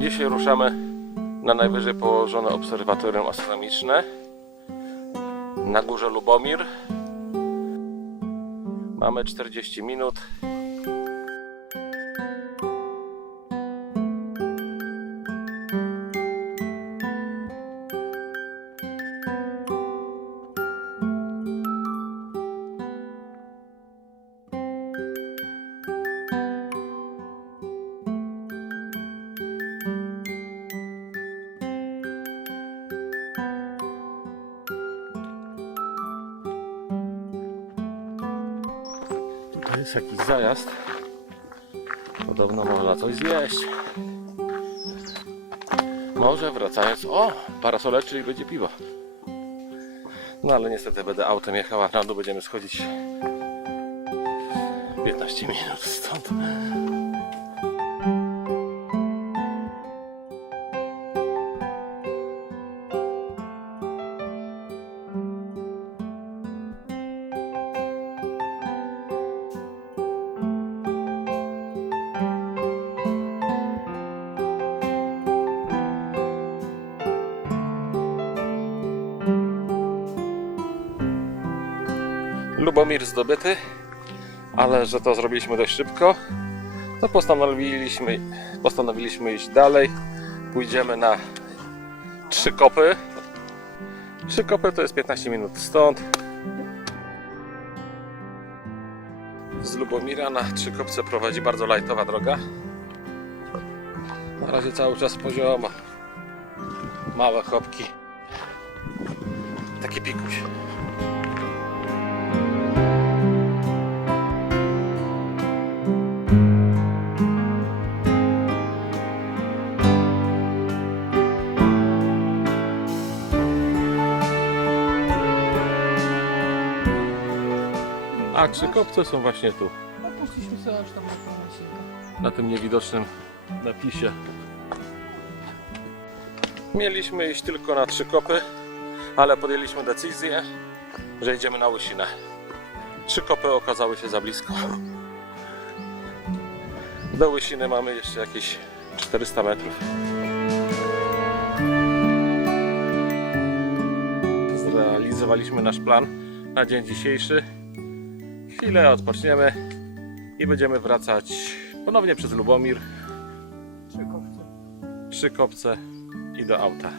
Dzisiaj ruszamy na najwyżej położone obserwatorium astronomiczne na górze Lubomir. Mamy 40 minut. Jest jakiś zajazd. Podobno można coś zjeść. Może wracając. O! Parasole, czyli będzie piwo. No ale niestety będę autem jechała. Na dół będziemy schodzić 15 minut stąd. Lubomir zdobyty, ale że to zrobiliśmy dość szybko, to postanowiliśmy, postanowiliśmy iść dalej. Pójdziemy na trzy kopy. Trzy kopy to jest 15 minut stąd. Z Lubomira na trzy kopce prowadzi bardzo lajtowa droga. Na razie cały czas poziomo. Małe kopki. Taki pikuś. A trzy kopce są właśnie tu, No puściliśmy sobie aż tam na tą na tym niewidocznym napisie. Mieliśmy iść tylko na trzy kopy, ale podjęliśmy decyzję, że idziemy na Łysinę. Trzy kopy okazały się za blisko. Do Łysiny mamy jeszcze jakieś 400 metrów. Zrealizowaliśmy nasz plan na dzień dzisiejszy. Chwilę odpoczniemy i będziemy wracać ponownie przez Lubomir, Trzy kopce. trzy kopce i do auta.